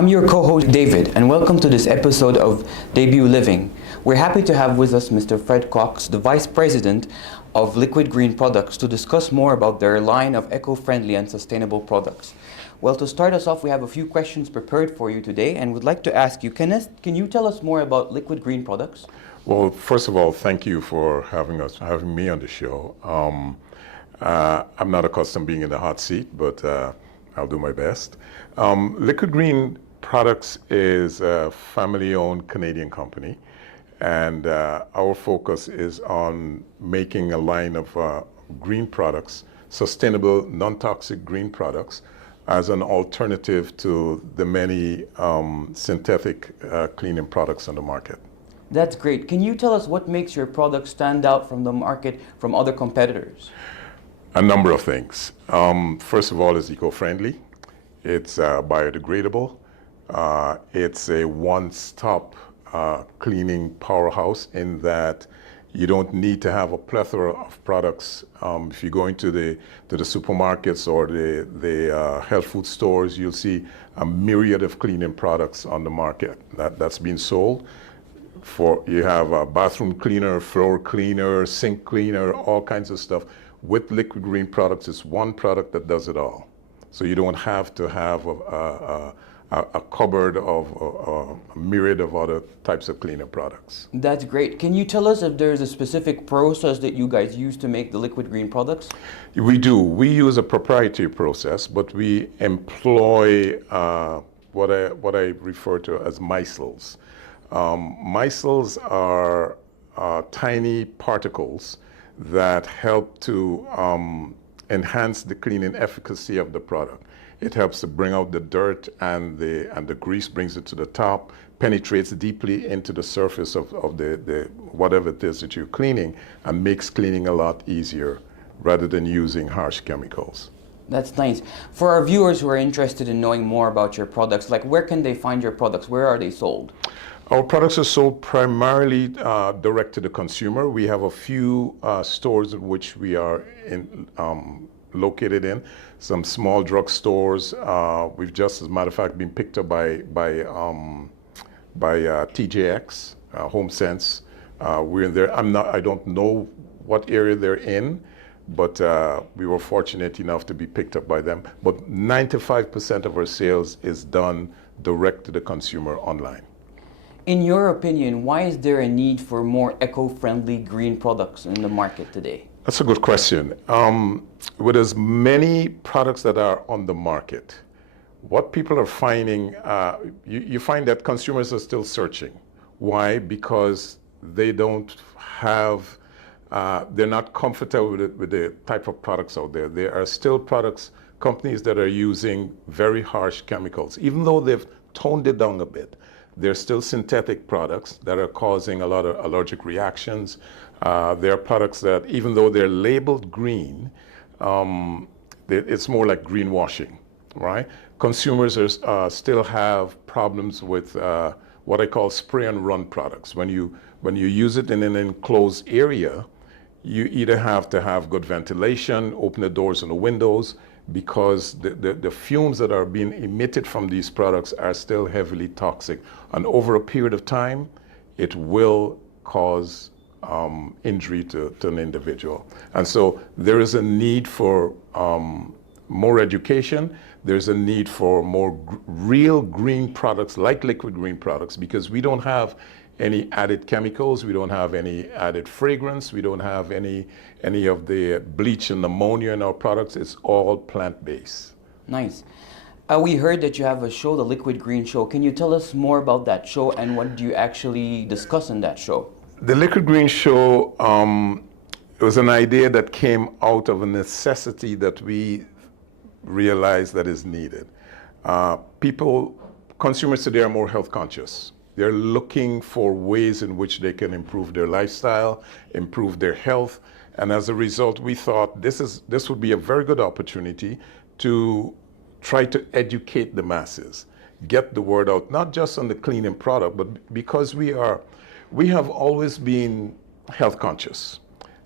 I'm your co-host David, and welcome to this episode of Debu Living. We're happy to have with us Mr. Fred Cox, the Vice President of Liquid Green Products, to discuss more about their line of eco-friendly and sustainable products. Well, to start us off, we have a few questions prepared for you today, and would like to ask you, can you tell us more about Liquid Green Products? Well, first of all, thank you for having me on the show. I'm not accustomed being in the hot seat, but I'll do my best. Liquid Green Products is a family-owned Canadian company, and our focus is on making a line of green products, sustainable, non-toxic green products, as an alternative to the many synthetic cleaning products on the market. That's great. Can you tell us what makes your product stand out from the market from other competitors? A number of things. First of all, it's eco-friendly. It's biodegradable. It's a one-stop cleaning powerhouse in that you don't need to have a plethora of products. If you go into the supermarkets or the health food stores, you'll see a myriad of cleaning products on the market that's being sold. You have a bathroom cleaner, floor cleaner, sink cleaner, all kinds of stuff. With Liquid Green Products, it's one product that does it all. So you don't have to have a cupboard of a myriad of other types of cleaner products. That's great. Can you tell us if there's a specific process that you guys use to make the Liquid Green products? We do. We use a proprietary process, but we employ what I refer to as micelles. Micelles are tiny particles that help to enhance the cleaning efficacy of the product. It helps to bring out the dirt and the grease, brings it to the top, penetrates deeply into the surface of the whatever it is that you're cleaning, and makes cleaning a lot easier rather than using harsh chemicals. That's nice. For our viewers who are interested in knowing more about your products, like where can they find your products? Where are they sold? Our products are sold primarily direct to the consumer. We have a few stores in which we are located in, some small drug stores. We've just, as a matter of fact, been picked up by TJX, HomeSense. We're in there. I don't know what area they're in, but we were fortunate enough to be picked up by them. But 95% of our sales is done direct to the consumer online. In your opinion, why is there a need for more eco-friendly green products in the market today? That's a good question. With as many products that are on the market, what people are finding, you find that consumers are still searching. Why? Because they don't have, they're not comfortable with the type of products out there. There are still companies that are using very harsh chemicals. Even though they've toned it down a bit, they're still synthetic products that are causing a lot of allergic reactions. There are products that, even though they're labeled green, it's more like greenwashing, right? Consumers still have problems with what I call spray and run products. When you use it in an enclosed area, you either have to have good ventilation, open the doors and the windows, because the fumes that are being emitted from these products are still heavily toxic. And over a period of time, it will cause injury to an individual. And so there is a need for more education. There's a need for more real green products like Liquid Green Products, because we don't have any added chemicals, we don't have any added fragrance, we don't have any of the bleach and ammonia in our products. It's all plant-based. Nice. We heard that you have a show, the Liquid Green Show. Can you tell us more about that show and what do you actually discuss in that show? The Liquid Green Show, it was an idea that came out of a necessity that we realized that is needed. Consumers today are more health conscious. They're looking for ways in which they can improve their lifestyle, improve their health, and as a result, we thought this would be a very good opportunity to try to educate the masses, get the word out, not just on the cleaning product, but because we have always been health conscious,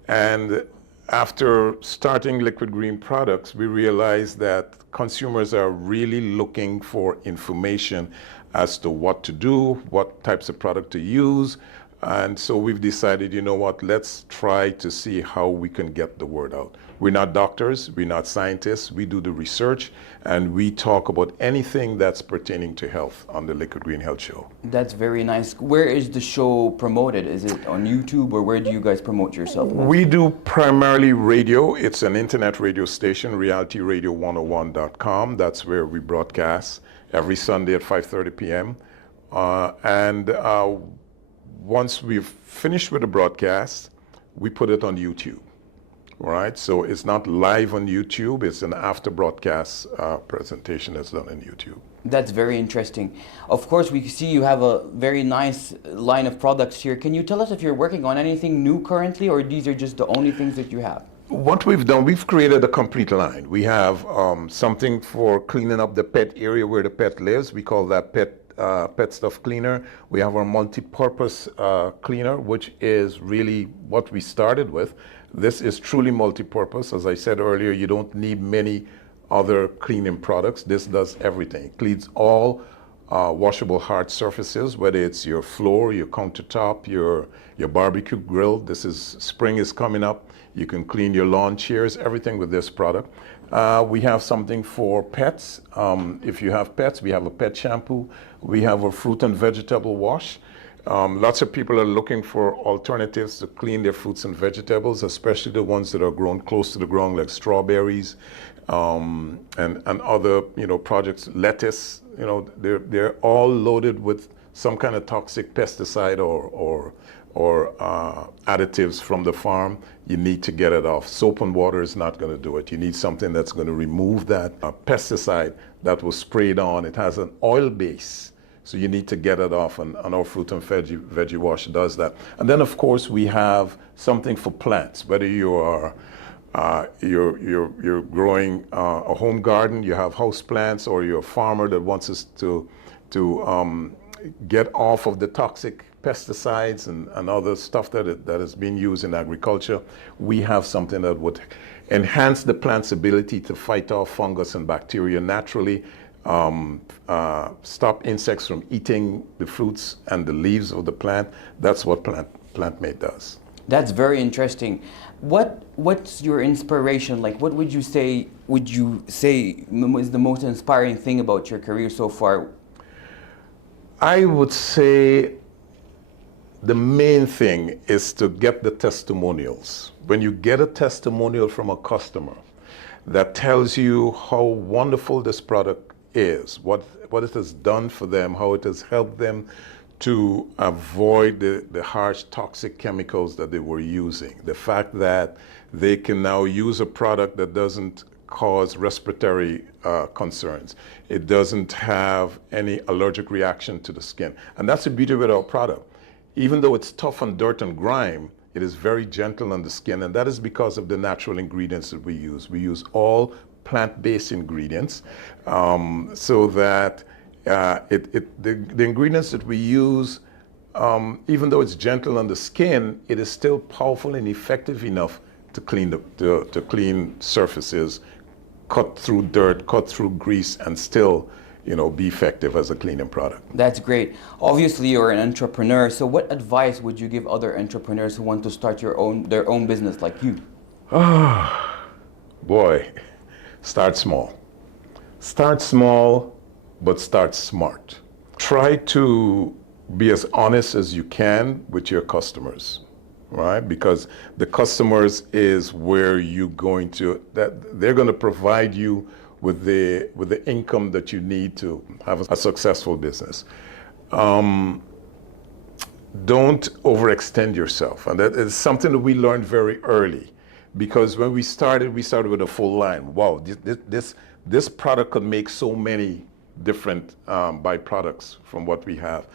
and after starting Liquid Green Products, we realized that consumers are really looking for information as to what to do, what types of product to use. And so we've decided, you know what, let's try to see how we can get the word out. We're not doctors, we're not scientists, we do the research, and we talk about anything that's pertaining to health on the Liquid Green Health Show. That's very nice. Where is the show promoted? Is it on YouTube, or where do you guys promote yourself? We do primarily radio. It's an internet radio station, realityradio101.com. That's where we broadcast every Sunday at 5:30 p.m. And once we've finished with the broadcast, we put it on YouTube. Right, so it's not live on YouTube, it's an after broadcast presentation that's done on YouTube. That's very interesting. Of course, we see you have a very nice line of products here. Can you tell us if you're working on anything new currently, or these are just the only things that you have? What we've done, we've created a complete line. We have something for cleaning up the pet area where the pet lives. We call that pet stuff cleaner. We have our multi-purpose cleaner, which is really what we started with. This is truly multi-purpose. As I said earlier, you don't need many other cleaning products. This does everything. It cleans all washable hard surfaces, whether it's your floor, your countertop, your barbecue grill. Spring is coming up. You can clean your lawn chairs, everything with this product. We have something for pets. If you have pets, we have a pet shampoo. We have a fruit and vegetable wash. Lots of people are looking for alternatives to clean their fruits and vegetables, especially the ones that are grown close to the ground, like strawberries and other projects. Lettuce, they're all loaded with some kind of toxic pesticide or additives from the farm. You need to get it off. Soap and water is not going to do it. You need something that's going to remove that pesticide that was sprayed on. It has an oil base. So you need to get it off, and our fruit and veggie wash does that. And then, of course, we have something for plants. Whether you are you're growing a home garden, you have house plants, or you're a farmer that wants us to get off of the toxic pesticides and other stuff that is being used in agriculture, we have something that would enhance the plant's ability to fight off fungus and bacteria naturally. Stop insects from eating the fruits and the leaves of the plant. That's what PlantMate does. That's very interesting. What's your inspiration? Like, what would you say is the most inspiring thing about your career so far? I would say the main thing is to get the testimonials. When you get a testimonial from a customer that tells you how wonderful this product is, what it has done for them, how it has helped them to avoid the harsh toxic chemicals that they were using. The fact that they can now use a product that doesn't cause respiratory concerns. It doesn't have any allergic reaction to the skin. And that's the beauty with our product. Even though it's tough on dirt and grime, it is very gentle on the skin, and that is because of the natural ingredients that we use. We use all plant-based ingredients, so that the ingredients that we use, even though it's gentle on the skin, it is still powerful and effective enough to clean to clean surfaces, cut through dirt, cut through grease, and still be effective as a cleaning product. That's great. Obviously, you're an entrepreneur. So, what advice would you give other entrepreneurs who want to start their own business like you? Oh, boy. Start small. Start small, but start smart. Try to be as honest as you can with your customers, right? Because the customers is where they're going to provide you with the income that you need to have a successful business. Don't overextend yourself, and that is something that we learned very early. Because when we started with a full line. Wow, this product could make so many different byproducts from what we have.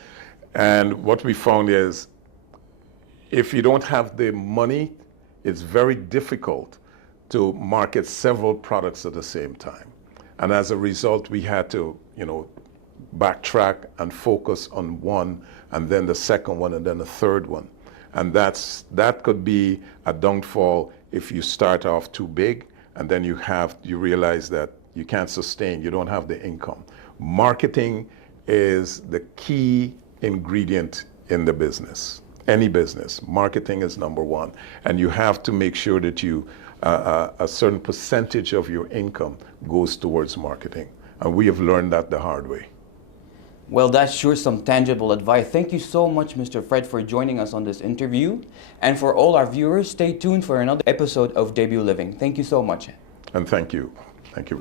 And what we found is, if you don't have the money, it's very difficult to market several products at the same time. And as a result, we had to, backtrack and focus on one, and then the second one, and then the third one. And that could be a downfall if you start off too big and then you realize that you can't sustain, you don't have the income. Marketing is the key ingredient in the business. Any business, marketing is number one. And you have to make sure that a certain percentage of your income goes towards marketing. And we have learned that the hard way. Well, that's sure some tangible advice. Thank you so much, Mr. Fred, for joining us on this interview. And for all our viewers, stay tuned for another episode of Debu Living. Thank you so much. And thank you. Thank you.